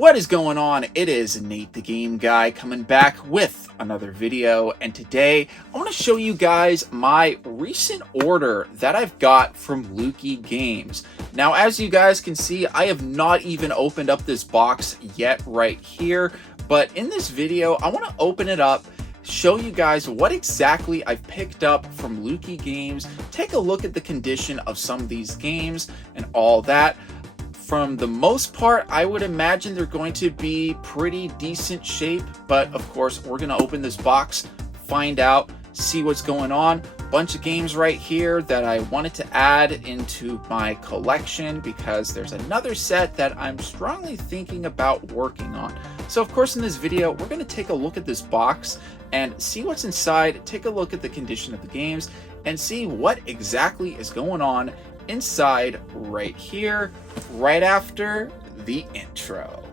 What is going on? It is Nate the Game Guy coming back with another video, and today I want to show you guys my recent order that I've got from Lukie Games. Now, as you guys can see, I have not even opened up this box yet right here, but in this video I want to open it up, show you guys what exactly I've picked up from Lukie Games, take a look at the condition of some of these games and all that. From the most part, I would imagine they're going to be pretty decent shape, but of course, we're going to open this box, find out, see what's going on. Bunch of games right here that I wanted to add into my collection because there's another set that I'm strongly thinking about working on. So of course, in this video, we're going to take a look at this box and see what's inside, take a look at the condition of the games, and see what exactly is going on inside right here, right after the intro.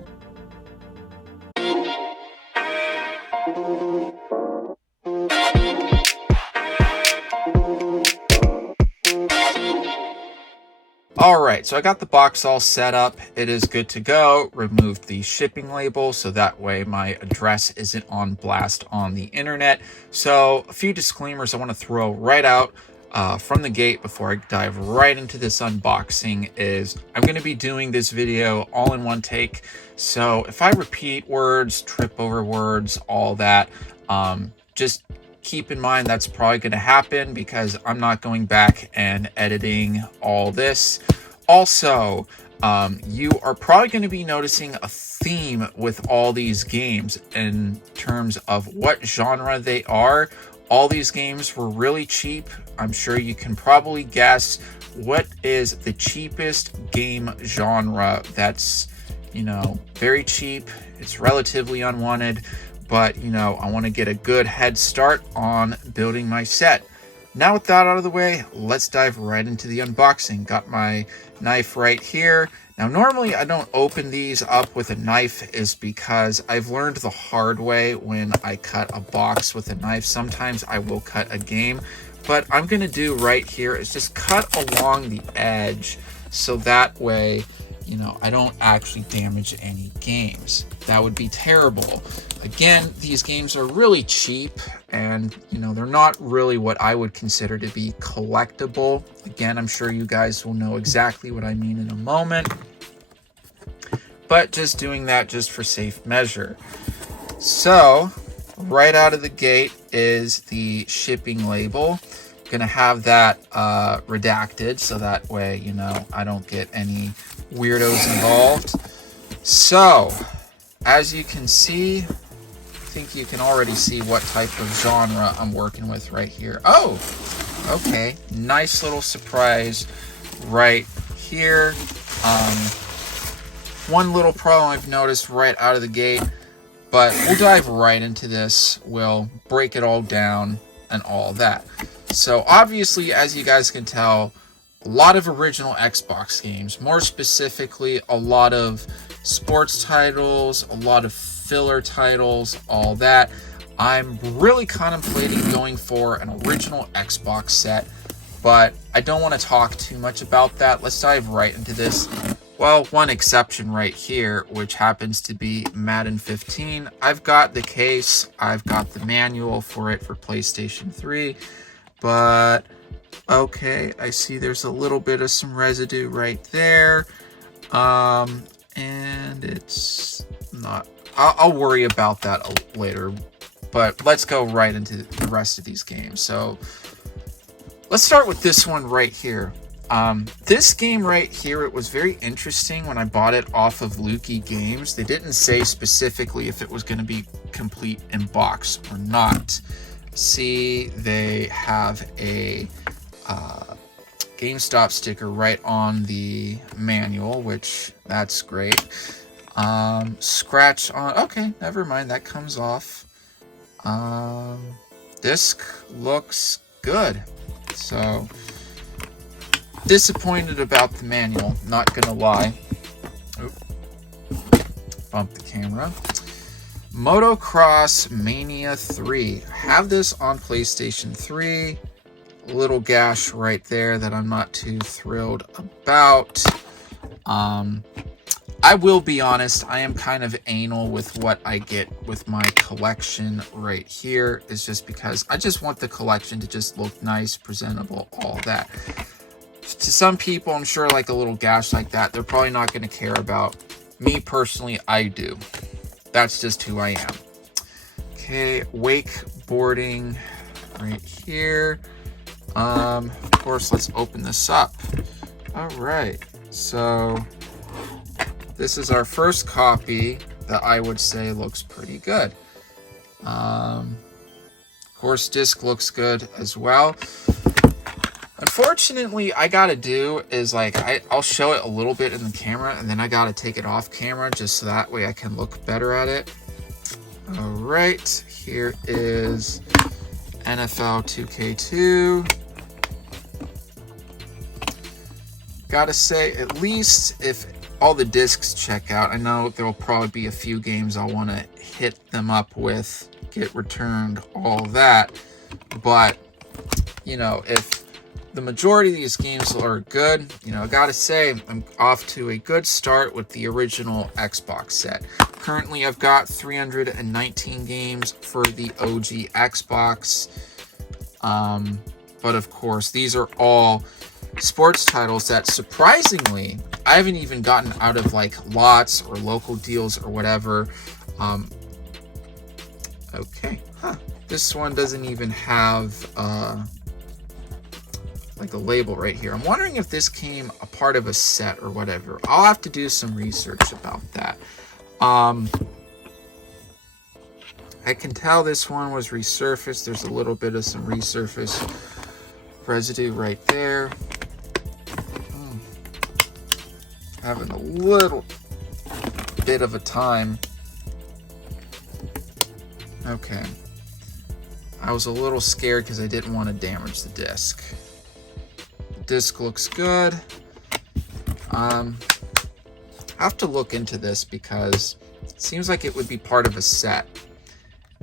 Alright, so I got the box all set up. It is good to go. Removed the shipping label so that way my address isn't on blast on the internet. So a few disclaimers I want to throw right out from the gate before I dive right into this unboxing is I'm going to be doing this video all in one take. So if I repeat words, trip over words, all that, just keep in mind that's probably going to happen because I'm not going back and editing all this. Also, you are probably going to be noticing a theme with all these games in terms of what genre they are. All these games were really cheap. I'm sure you can probably guess what is the cheapest game genre that's, very cheap. It's relatively unwanted, but, I want to get a good head start on building my set. Now with that out of the way, let's dive right into the unboxing. Got my knife right here. Now, normally I don't open these up with a knife is because I've learned the hard way when I cut a box with a knife. Sometimes I will cut a game, but I'm going to do right here is just cut along the edge so that way, I don't actually damage any games. That would be terrible. Again, these games are really cheap and, they're not really what I would consider to be collectible. Again, I'm sure you guys will know exactly what I mean in a moment, but just doing that just for safe measure. So right out of the gate is the shipping label. Gonna have that redacted so that way, I don't get any weirdos involved. So as you can see, I think you can already see what type of genre I'm working with right here. Oh, okay, nice little surprise right here. One little problem I've noticed right out of the gate, but we'll dive right into this. We'll break it all down and all that. So obviously, as you guys can tell, a lot of original Xbox games, more specifically, a lot of sports titles, a lot of filler titles, all that. I'm really contemplating going for an original Xbox set, but I don't want to talk too much about that. Let's dive right into this. Well, one exception right here, which happens to be Madden 15. I've got the case, I've got the manual for it for PlayStation 3, but okay, I see there's a little bit of some residue right there, and it's not, I'll worry about that later, but let's go right into the rest of these games. So let's start with this one right here. This game right here, it was very interesting when I bought it off of Lukie Games. They didn't say specifically if it was going to be complete in box or not. See, they have a GameStop sticker right on the manual, which that's great. Scratch on, okay, never mind, that comes off. Disc looks good. So disappointed about the manual, not gonna lie. Oop. Bump the camera. Motocross Mania 3. Have this on PlayStation 3. Little gash right there that I'm not too thrilled about. I will be honest, I am kind of anal with what I get with my collection right here. Is just because I just want the collection to just look nice, presentable, all that. To some people, I'm sure like a little gash like that, they're probably not going to care about. Me personally, I do. That's just who I am. Okay, wakeboarding right here. Of course, let's open this up. All right, so this is our first copy that I would say looks pretty good. Of course, disc looks good as well. Unfortunately, I gotta do is like, I'll show it a little bit in the camera and then I gotta take it off camera just so that way I can look better at it. All right, here is NFL 2K2. Gotta say, at least if all the discs check out, I know there will probably be a few games I'll want to hit them up with, get returned, all that. But, you know, if the majority of these games are good, you know, I gotta say, I'm off to a good start with the original Xbox set. Currently, I've got 319 games for the OG Xbox. But of course, these are all sports titles that surprisingly I haven't even gotten out of like lots or local deals or whatever. Okay, this one doesn't even have like a label right here. I'm wondering if this came a part of a set or whatever. I'll have to do some research about that. I can tell this one was resurfaced. There's a little bit of some resurfaced residue right there. Having a little bit of a time. Okay. I was a little scared because I didn't want to damage the disc. The disc looks good. I have to look into this because it seems like it would be part of a set.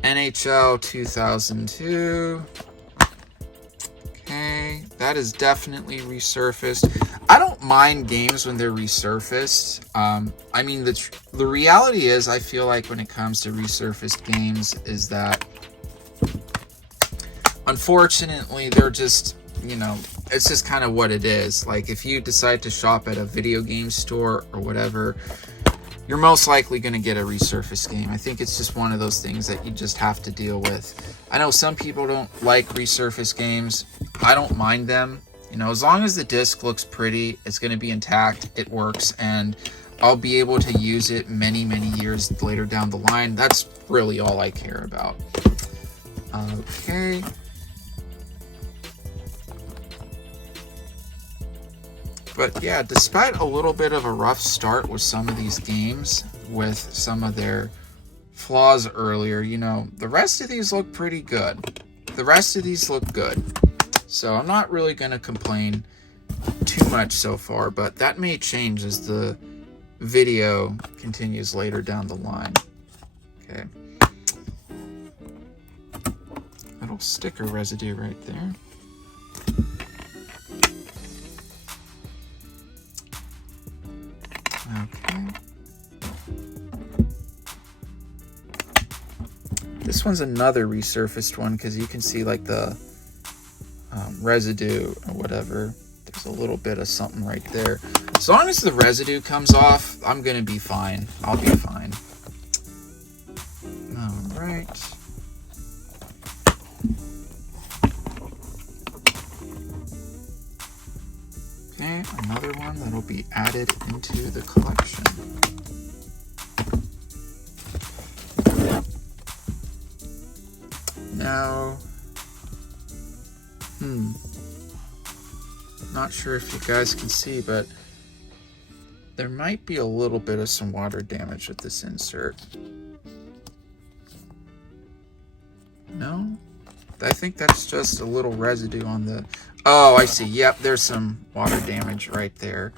NHL 2002. Okay, that is definitely resurfaced. I don't mind games when they're resurfaced. I mean, the reality is, I feel like when it comes to resurfaced games is that, unfortunately, they're just, you know, it's just kind of what it is. Like, if you decide to shop at a video game store or whatever, you're most likely going to get a resurfaced game. I think it's just one of those things that you just have to deal with. I know some people don't like resurfaced games. I don't mind them. You know, as long as the disc looks pretty, it's going to be intact, it works, and I'll be able to use it many, many years later down the line. That's really all I care about. Okay. But yeah, despite a little bit of a rough start with some of these games, with some of their flaws earlier, you know, the rest of these look pretty good. The rest of these look good. So I'm not really going to complain too much so far, but that may change as the video continues later down the line. Okay. Little sticker residue right there. Okay. This one's another resurfaced one because you can see like the residue or whatever. There's a little bit of something right there. As long as the residue comes off, I'm gonna be fine. I'll be fine. All right. Okay, another one that'll be added into the collection. Now, not sure if you guys can see, but there might be a little bit of some water damage with this insert. No? I think that's just a little residue on the... Oh, I see. Yep, there's some water damage right there.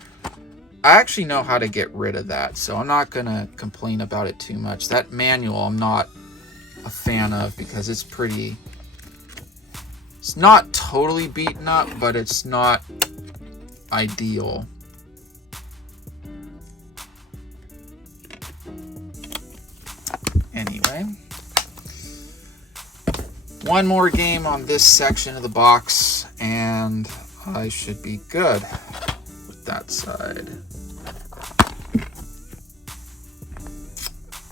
I actually know how to get rid of that, so I'm not going to complain about it too much. That manual I'm not a fan of because it's pretty... It's not totally beaten up, but it's not ideal. One more game on this section of the box, and I should be good with that side.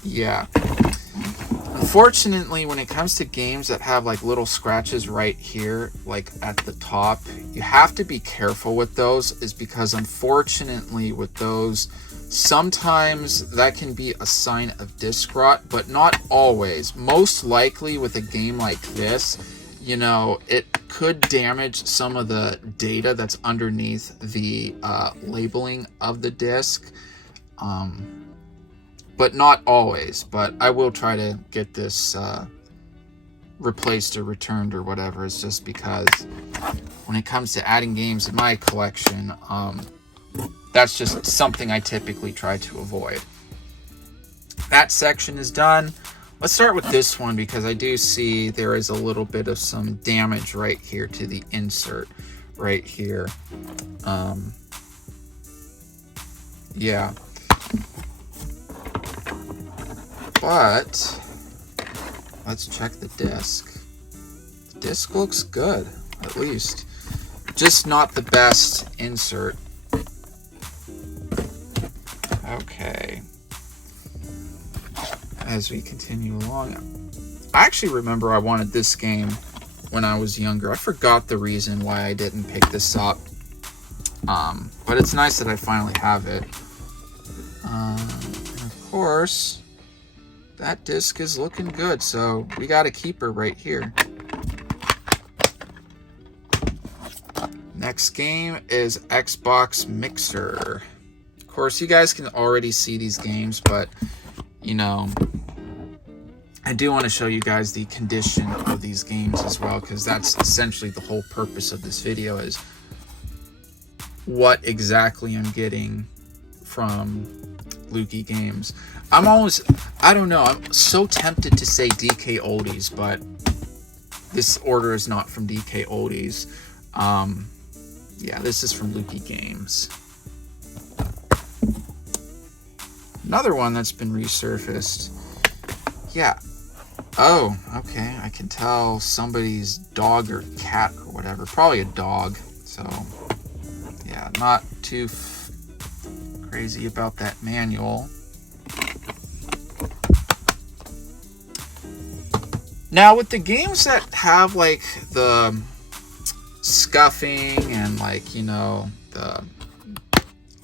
Yeah. Unfortunately, when it comes to games that have like little scratches right here, like at the top, you have to be careful with those, is because unfortunately with those, sometimes that can be a sign of disc rot, but not always. Most likely with a game like this, you know, it could damage some of the data that's underneath the labeling of the disc. But not always. But I will try to get this replaced or returned or whatever. It's just because when it comes to adding games in my collection, that's just something I typically try to avoid. That section is done. Let's start with this one, because I do see there is a little bit of some damage right here to the insert right here. Yeah. But let's check the disc. The disc looks good, at least. Just not the best insert. Okay. As we continue along, I actually remember I wanted this game when I was younger. I forgot the reason why I didn't pick this up. But it's nice that I finally have it. And of course, that disc is looking good, so we got a keeper right here. Next game is Xbox Mixer. Of course, you guys can already see these games, but, you know, I do want to show you guys the condition of these games as well, because that's essentially the whole purpose of this video, is what exactly I'm getting from Lukie Games. I don't know, I'm so tempted to say dkoldies, but this order is not from dkoldies. Yeah, this is from Lukie Games. Another one that's been resurfaced. Yeah. Oh, okay, I can tell somebody's dog or cat or whatever. Probably a dog, so yeah, not too crazy about that manual. Now, with the games that have like the scuffing and like, you know, the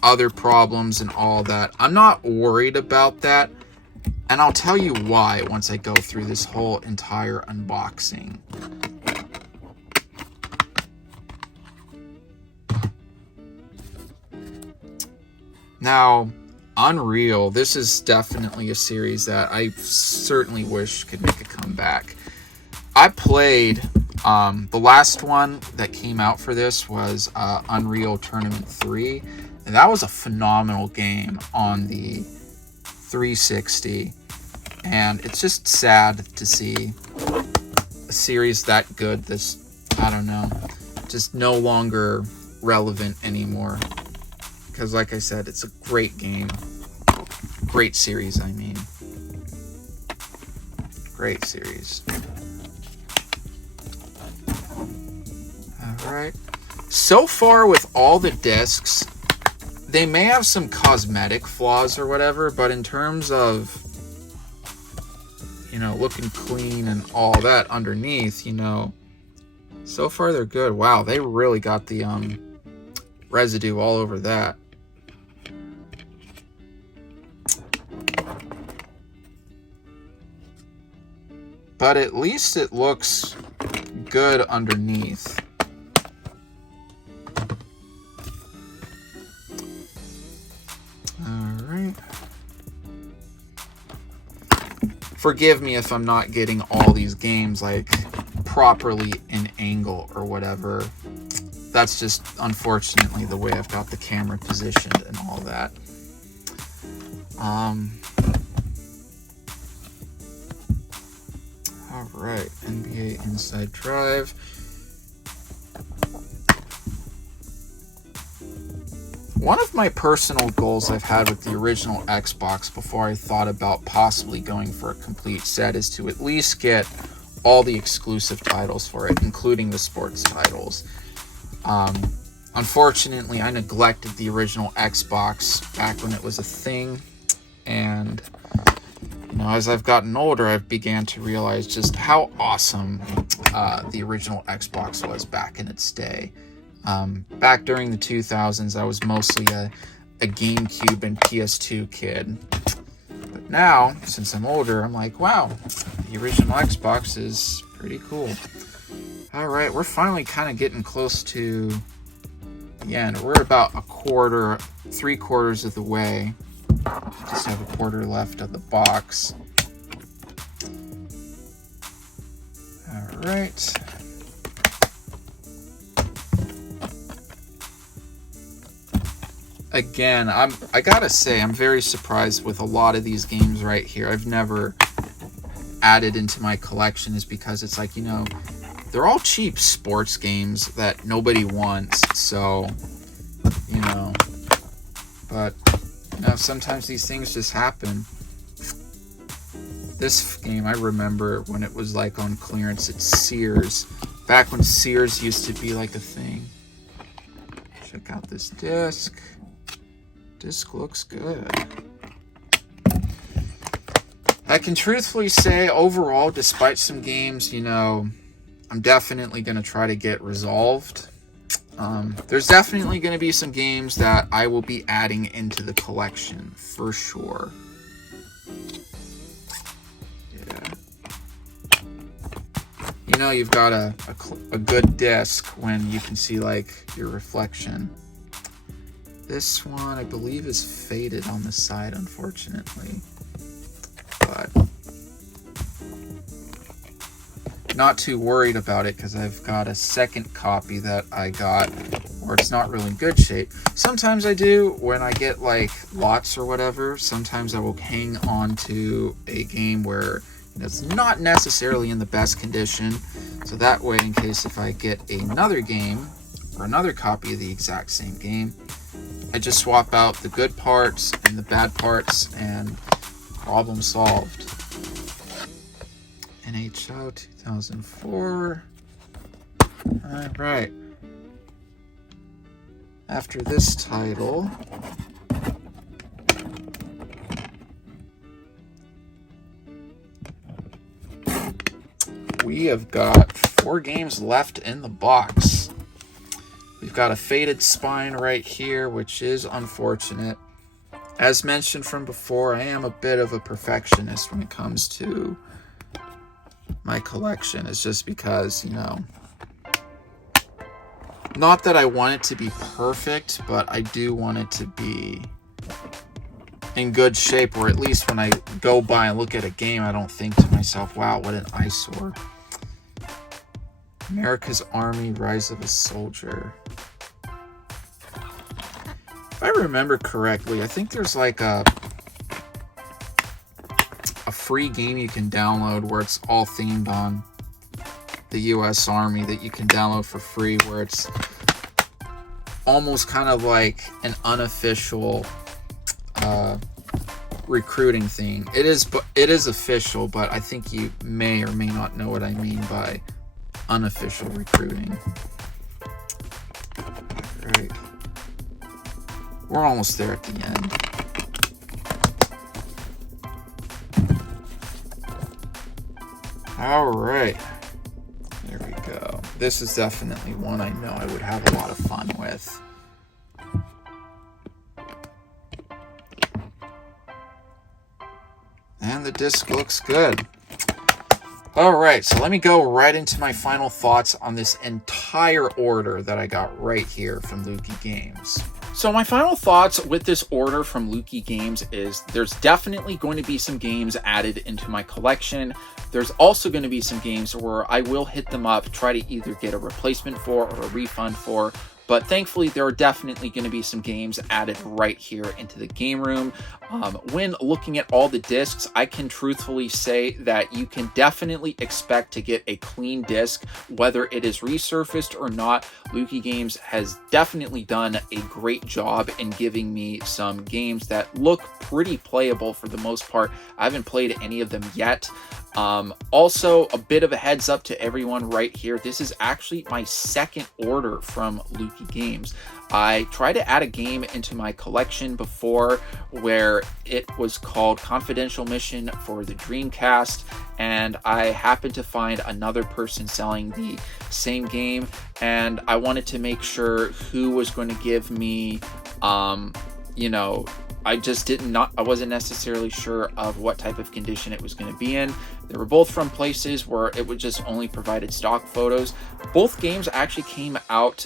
other problems and all that, I'm not worried about that. And I'll tell you why once I go through this whole entire unboxing. Now, Unreal, this is definitely a series that I certainly wish could make a comeback. I played, the last one that came out for this was Unreal Tournament 3. And that was a phenomenal game on the 360. And it's just sad to see a series that good that's, I don't know, just no longer relevant anymore. Because like I said, it's a great game. Great series, I mean. Great series. Alright. So far with all the discs, they may have some cosmetic flaws or whatever, but in terms of, you know, looking clean and all that underneath, you know, so far they're good. Wow, they really got the residue all over that. But at least it looks good underneath. Alright. Forgive me if I'm not getting all these games like properly in angle or whatever. That's just unfortunately the way I've got the camera positioned and all that. Alright, NBA Inside Drive. One of my personal goals I've had with the original Xbox before I thought about possibly going for a complete set is to at least get all the exclusive titles for it, including the sports titles. Unfortunately, I neglected the original Xbox back when it was a thing, and as I've gotten older, I've began to realize just how awesome the original Xbox was back in its day. Back during the 2000s, I was mostly a GameCube and PS2 kid. But now, since I'm older, I'm like, wow, the original Xbox is pretty cool. Alright, we're finally kind of getting close to the end. We're about 3/4 of the way. Just have a quarter left of the box. Alright. Again, I gotta say, I'm very surprised with a lot of these games right here. I've never added into my collection, is because it's like, they're all cheap sports games that nobody wants. So, but sometimes these things just happen. This game, I remember when it was like on clearance at Sears, back when Sears used to be like a thing. Check out this disc. Disc looks good. I can truthfully say, overall, despite some games, I'm definitely going to try to get resolved. There's definitely going to be some games that I will be adding into the collection, for sure. Yeah. You've got a good disc when you can see, like, your reflection. This one, I believe, is faded on the side, unfortunately. But not too worried about it, because I've got a second copy that I got where it's not really in good shape. Sometimes I do, when I get like lots or whatever, sometimes I will hang on to a game where it's not necessarily in the best condition. So that way, in case if I get another game or another copy of the exact same game, I just swap out the good parts and the bad parts, and problem solved. NHL 2004. Alright. After this title, we have got 4 games left in the box. We've got a faded spine right here, which is unfortunate. As mentioned from before, I am a bit of a perfectionist when it comes to my collection. It's just because, not that I want it to be perfect, but I do want it to be in good shape, or at least when I go by and look at a game, I don't think to myself, wow, what an eyesore. America's Army, Rise of a Soldier. If I remember correctly, I think there's like a free game you can download where it's all themed on the U.S. Army that you can download for free, where it's almost kind of like an unofficial recruiting thing. It is official, but I think you may or may not know what I mean by unofficial recruiting. Right. We're almost there at the end. All right. There we go. This is definitely one I know I would have a lot of fun with. And the disc looks good. All right, so let me go right into my final thoughts on this entire order that I got right here from Lukie Games. So my final thoughts with this order from Lukie Games is there's definitely going to be some games added into my collection. There's also going to be some games where I will hit them up, try to either get a replacement for or a refund for. But thankfully, there are definitely going to be some games added right here into the game room. When looking at all the discs, I can truthfully say that you can definitely expect to get a clean disc, whether it is resurfaced or not. Lukie Games has definitely done a great job in giving me some games that look pretty playable for the most part. I haven't played any of them yet. Also, a bit of a heads up to everyone right here. This is actually my second order from Lukie Games. I tried to add a game into my collection before where it was called Confidential Mission for the Dreamcast, and I happened to find another person selling the same game, and I wanted to make sure who was going to give me, you know, I wasn't necessarily sure of what type of condition it was going to be in. They were both from places where it would just only provided stock photos. Both games actually came out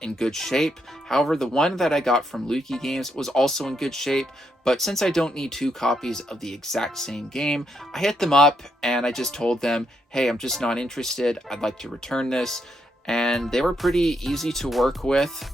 in good shape. However, the one that I got from Lukie Games was also in good shape. But since I don't need 2 copies of the exact same game, I hit them up and I just told them, hey, I'm just not interested. I'd like to return this. And they were pretty easy to work with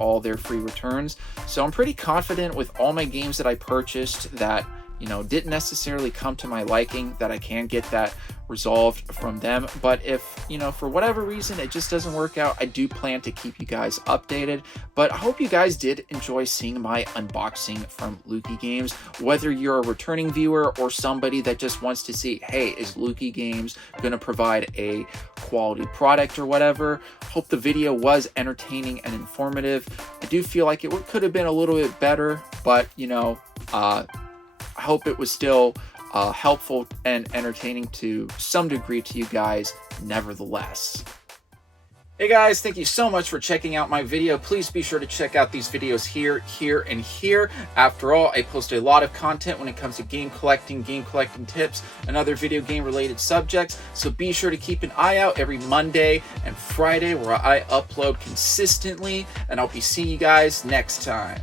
all their free returns. So I'm pretty confident with all my games that I purchased that, you know, didn't necessarily come to my liking, that I can get that resolved from them. But if, you know, for whatever reason it just doesn't work out, I do plan to keep you guys updated. But I hope you guys did enjoy seeing my unboxing from Lukie Games. Whether you're a returning viewer or somebody that just wants to see, hey, is Lukie Games going to provide a quality product or whatever, hope the video was entertaining and informative. I do feel like it could have been a little bit better, but, you know, I hope it was still helpful and entertaining to some degree to you guys nevertheless. Hey guys, thank you so much for checking out my video. Please be sure to check out these videos here, and here. After all, I post a lot of content when it comes to game collecting tips, and other video game related subjects. So be sure to keep an eye out every Monday and Friday where I upload consistently, and I'll be seeing you guys next time.